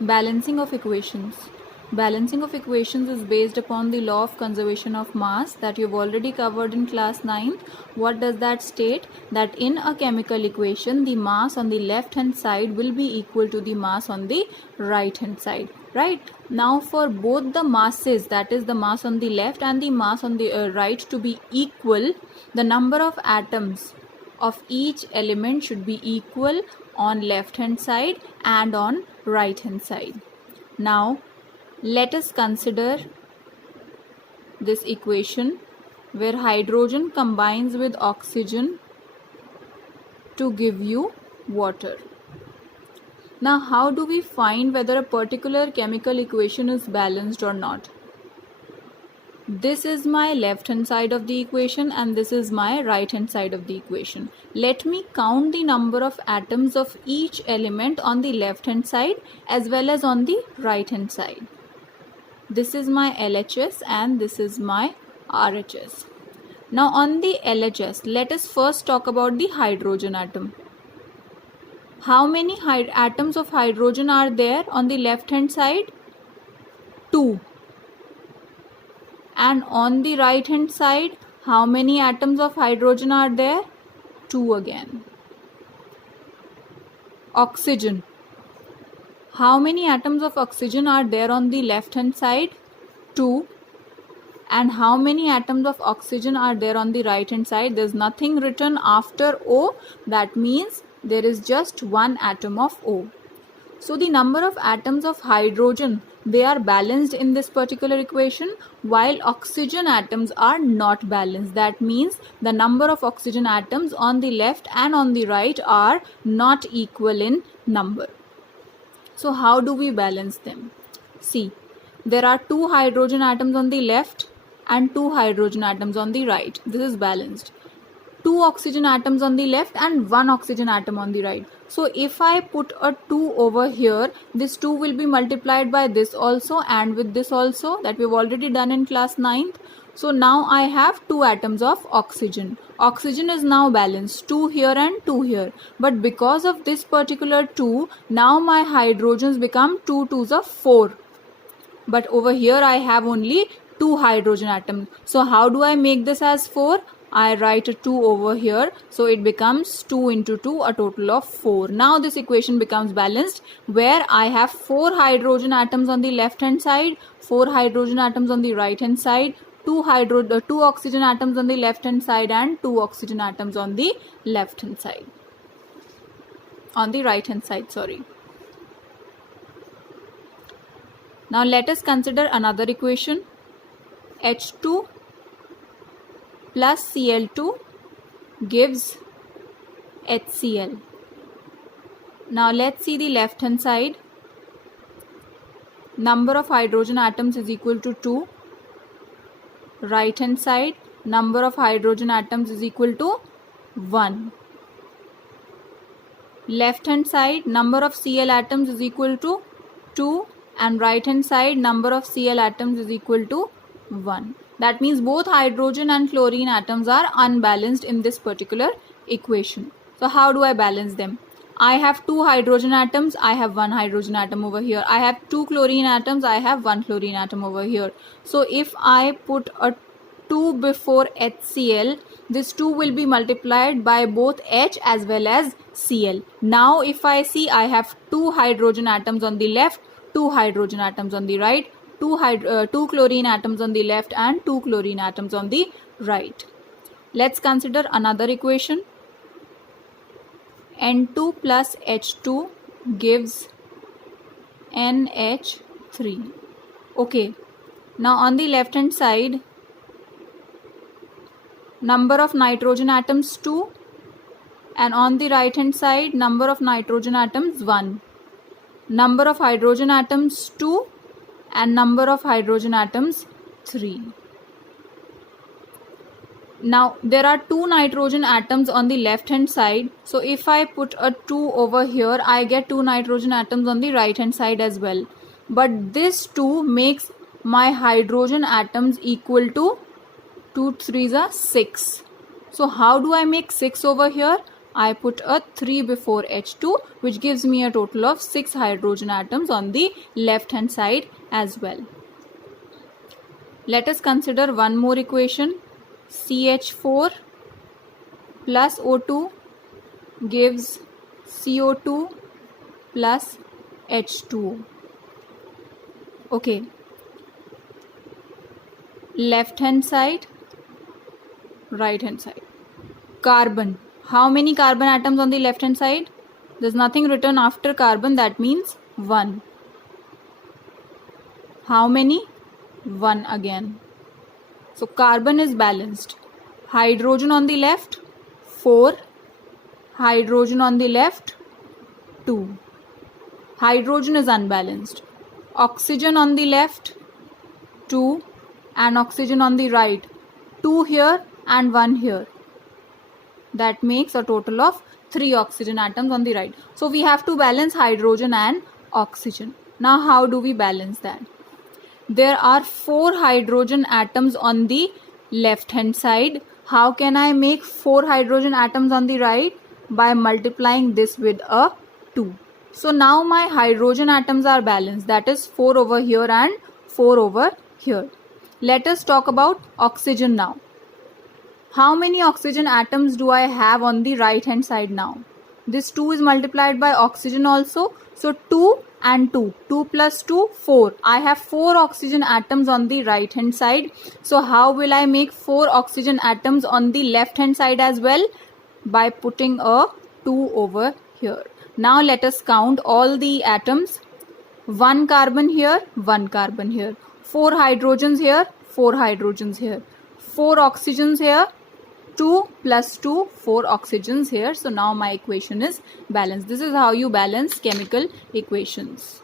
Balancing of equations. Balancing of equations is based upon the law of conservation of mass that you've already covered in class 9th. What does that state? That in a chemical equation, the mass on the left hand side will be equal to the mass on the right hand side. Right? Now for both the masses, that is the mass on the left and the mass on the right, to be equal, the number of atoms of each element should be equal on left hand side and on right hand side. Now let us consider this equation where hydrogen combines with oxygen to give you water. Now how do we find whether a particular chemical equation is balanced or not? This is my left hand side of the equation and this is my right hand side of the equation. Let me count the number of atoms of each element on the left hand side as well as on the right hand side. This is my LHS and this is my RHS. Now on the LHS, let us first talk about the hydrogen atom. How many atoms of hydrogen are there on the left hand side? 2. And on the right hand side, how many atoms of hydrogen are there? 2 again. Oxygen. How many atoms of oxygen are there on the left hand side? 2. And how many atoms of oxygen are there on the right hand side? There is nothing written after O. That means there is just one atom of O. So the number of atoms of hydrogen, they are balanced in this particular equation, while oxygen atoms are not balanced. That means the number of oxygen atoms on the left and on the right are not equal in number. So how do we balance them? See, there are 2 hydrogen atoms on the left and 2 hydrogen atoms on the right. This is balanced. 2 oxygen atoms on the left and 1 oxygen atom on the right. So if I put a 2 over here, this 2 will be multiplied by this also and with this also, that we've already done in class 9th. So now I have 2 atoms of oxygen. Oxygen is now balanced, 2 here and 2 here. But because of this particular 2, now my hydrogens become 2 2s of 4. But over here I have only 2 hydrogen atoms. So how do I make this as 4? I write a 2 over here, so it becomes 2 into 2, a total of 4. Now this equation becomes balanced where I have 4 hydrogen atoms on the left hand side, 4 hydrogen atoms on the right hand side, 2 oxygen atoms on the left hand side and 2 oxygen atoms on the left hand side. On the right hand side, sorry. Now let us consider another equation. H2 plus Cl2 gives HCl. Now let's see the left hand side. Number of hydrogen atoms is equal to 2. Right hand side, number of hydrogen atoms is equal to 1. Left hand side, number of Cl atoms is equal to 2 and right hand side, number of Cl atoms is equal to 1. That means both hydrogen and chlorine atoms are unbalanced in this particular equation. So how do I balance them? I have 2 hydrogen atoms, I have 1 hydrogen atom over here. I have 2 chlorine atoms, I have 1 chlorine atom over here. So if I put a 2 before HCl, this 2 will be multiplied by both H as well as Cl. Now if I see, I have 2 hydrogen atoms on the left, 2 hydrogen atoms on the right, 2 chlorine atoms on the left and 2 chlorine atoms on the right. Let's consider another equation. N2 plus H2 gives NH3. Okay. Now on the left hand side, number of nitrogen atoms 2 and on the right hand side, number of nitrogen atoms 1. Number of hydrogen atoms 2 and number of hydrogen atoms 3. Now there are 2 nitrogen atoms on the left hand side. So if I put a 2 over here, I get 2 nitrogen atoms on the right hand side as well. But this 2 makes my hydrogen atoms equal to 2 3s are 6. So how do I make 6 over here? I put a 3 before H2, which gives me a total of 6 hydrogen atoms on the left hand side as well. Let us consider one more equation. CH4 plus O2 gives CO2 plus H2O. Okay. Left hand side, right hand side. Carbon. How many carbon atoms on the left hand side? There's nothing written after carbon, that means 1. How many? 1 again. So carbon is balanced. Hydrogen on the left, 4. Hydrogen on the left, 2. Hydrogen is unbalanced. Oxygen on the left, 2. And oxygen on the right, 2 here and 1 here. That makes a total of 3 oxygen atoms on the right. So we have to balance hydrogen and oxygen. Now how do we balance that? There are 4 hydrogen atoms on the left hand side. How can I make 4 hydrogen atoms on the right? By multiplying this with a 2. So now my hydrogen atoms are balanced. That is 4 over here and 4 over here. Let us talk about oxygen now. How many oxygen atoms do I have on the right hand side now? This 2 is multiplied by oxygen also. So 2 and 2. 2 plus 2, 4. I have 4 oxygen atoms on the right hand side. So how will I make 4 oxygen atoms on the left hand side as well? By putting a 2 over here. Now let us count all the atoms. 1 carbon here, 1 carbon here. 4 hydrogens here, 4 hydrogens here. 4 oxygens here, 2 plus 2, 4 oxygens here. So now my equation is balanced. This is how you balance chemical equations.